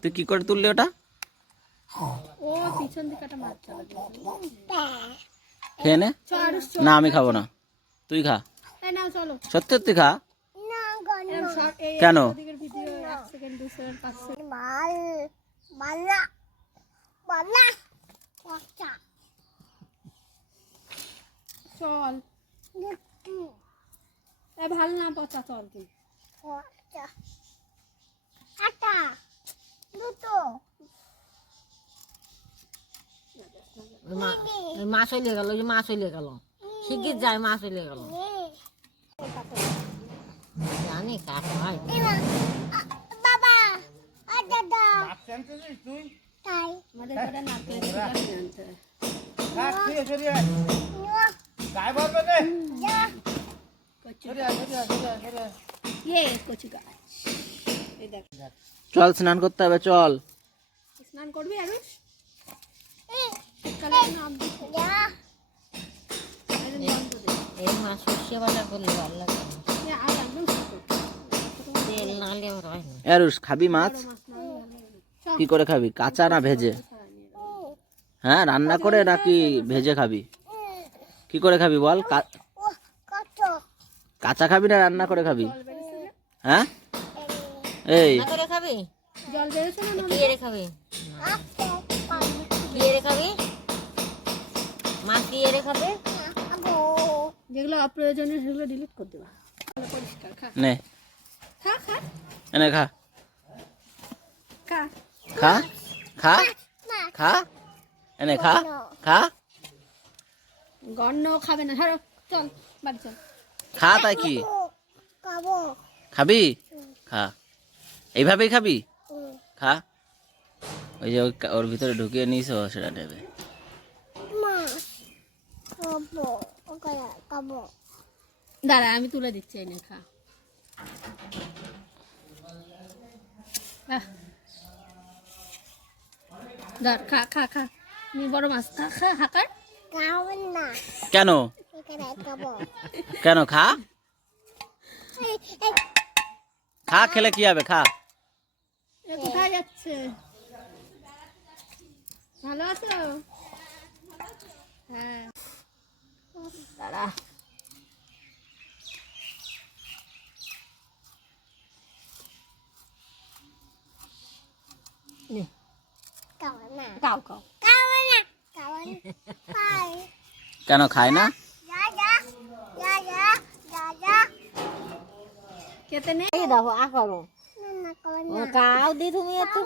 তুই কি করে তুললি ওটা? ও পিছন দিকে একটা মাছ চলে খেয়ে নে। না আমি খাবো না, তুই খা। এই নাও চলো। সত্যি সত্যি খা। এরকম শর্ট এই কেন? ওদিকের ভিডিও 1 সেকেন্ড 2 সেকেন্ড 5 সেকেন্ড চল। এই ভালো না পচা, চল তুই। মাছ হইলে গেল, ওই যে মাছ হইলে গেল, শিগগির যায়, মাছ হইলে গেল। জানি কাক হয় আমাদের করে নারকেল গাছ আনতে হয়। কচু গাছ। এই দেখ, চল স্নান করতে হবে, চল। স্নান করবি আরুষ? শীতকালে নাম দিচ্ছে। একদম বন্ধ দে। এই মাছ সর্ষে বাটা করলে ভালো লাগে, আর একদম ছোট। তেল নাহলে আমার হয় না। আরুষ খাবি মাছ? মাছ না হলে ভালো লাগে না। কি করে খাবি, কাঁচা না ভেজে? হ্যাঁ, রান্না করে নাকি ভেজে খাবি? কি করে খাবি বল? কাঁচা খাবি না রান্না করে খাবি? হ্যাঁ, এই রান্না করে খাবি? জল বেরোচ্ছে না? কি এরে খাবি? কি এরে খাবি? মাছ কি এরে খাবে? যেগুলো অপ্রয়োজনীয় সেগুলো ডিলিট করে দেবা। পরিষ্কার খা নে, খা খা এনে খা, খা। খা খা খা, এনে খা খা। গণ্য খাবে না, ধরো চল বাড়ি চল। খা, তাই কি খাবি? খা, এইভাবেই খাবি? খা। ওই যে ওর ভিতরে ঢুকিয়ে নিস, ও সেটা নেবে। দাঁড়া আমি তুলে দিচ্ছি, এই নে খা। ধর খা খা খা, তুমি বড় মাছ খা খা হাকার। কেন কেন? খা খা, খেলে কি হবে? খা। এ কোথায় যাচ্ছে? ভালো আছো? হ্যাঁ দাঁড়া, কাও কাও। কেন খায় না? খেতে নেই। এই দেখো আ করো, কাউ দি তুমি একটু